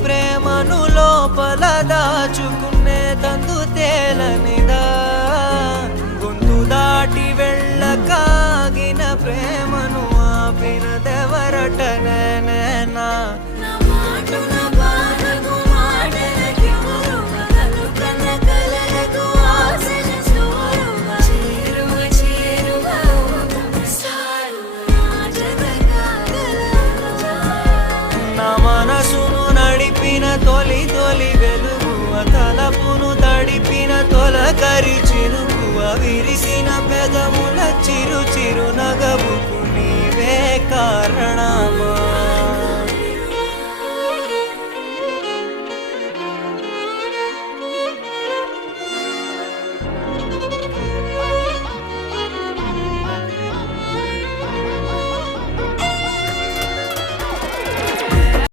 ప్రేమను లోపల దాచుకునే తందు తేలనిదా గొంతు దాటి వెళ్ళకాగిన ప్రేమను ఆపినదెవరటనేనా మనసును నడిపిన తొలి తొలి వెలుగువ తలపును తడిపిన తొలకరి చిరుకువ విరిసిన పెదముల చిరు చిరు నగవుకు నీవే కారణమా